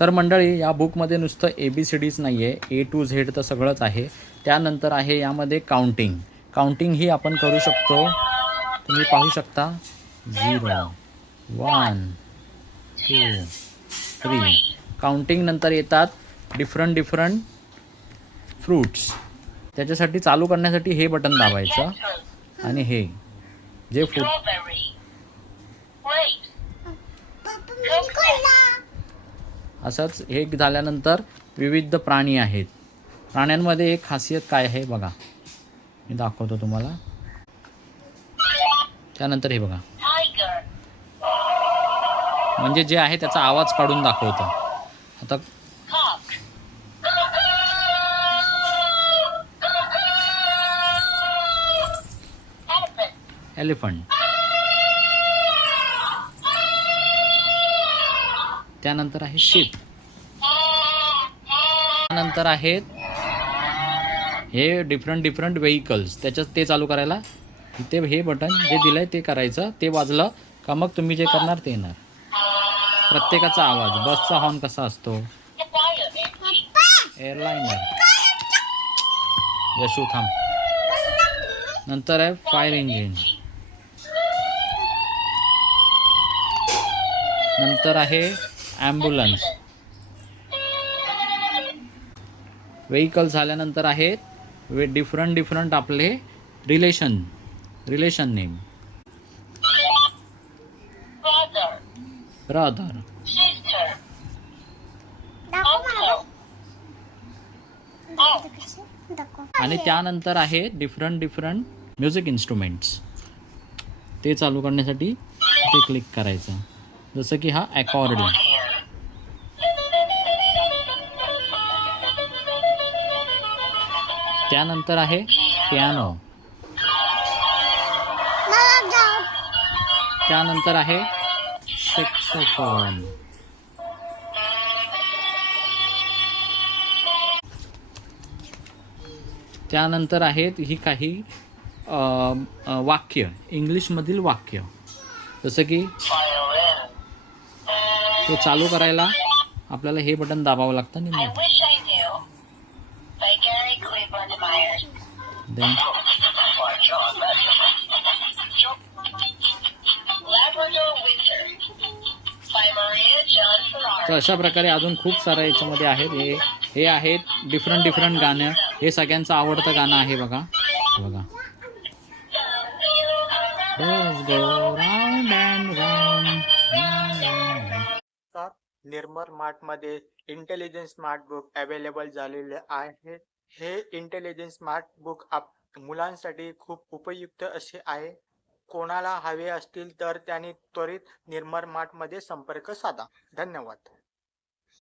तर मंडळी, या बुकमध्ये नुसतं ABCDच नाही आहे, A to Z तर सगळंच आहे. त्यानंतर आहे यामध्ये काउंटिंग ही आपण करू शकतो. तुम्ही पाहू शकता 0 1 2 3. काउंटिंग नंतर येतात डिफरंट फ्रूट्स. त्याच्यासाठी चालू करण्यासाठी हे बटन दाबायचं आणि हे जे फूड असंच हे झाल्यानंतर विविध प्राणी आहेत. प्राण्यांमध्ये एक खासियत काय आहे बघा, मी दाखवतो तुम्हाला. त्यानंतर हे बघा, म्हणजे जे आहे त्याचा आवाज काढून दाखवतं. आता एलिफंट. त्यानंतर आहे शिप. त्यानंतर आहेत हे डिफरंट व्हेइकल्स. त्याच्यात ते चालू करायला इथे हे बटन जे दिलंय ते करायचं. ते वाजलं का मग तुम्ही जे करणार ते येणार. प्रत्येकाचा आवाज, बसचा हॉर्न कसा असतो, एअरलाइनर. यशू थांब. नंतर आहे फायर इंजिन. नंतर आहे ॲम्ब्युलन्स. व्हेइकल झाल्यानंतर आहेत डिफरंट आपले रिलेशन नेम. ब्रदर. आणि त्यानंतर आहे डिफरंट म्युझिक इन्स्ट्रुमेंट्स. ते चालू करण्यासाठी ते क्लिक करायचं. जसं की हा अकॉर्डियन. त्यानंतर आहे पियानो. त्यानंतर आहे सॅक्सोफोन. त्यानंतर आहेत ही काही वाक्य, इंग्लिशमधील वाक्य. जसं की ते चालू करायला आपल्याला हे बटन दाबावं लागतं. तर अशा प्रकारे अजून खूप सारं याच्यामध्ये आहेत. हे आहेत डिफरंट गाणं. हे सगळ्यांचं आवडतं गाणं आहे बघा. निर्मल मार्ट मध्ये इंटेलिजन्स स्मार्ट बुक अवेलेबल झालेले आहे. हे इंटेलिजन्स स्मार्ट बुक मुलांसाठी खूप उपयुक्त असे आहे. कोणाला हवे असतील तर त्यांनी त्वरित निर्मल मार्ट मध्ये संपर्क साधा. धन्यवाद.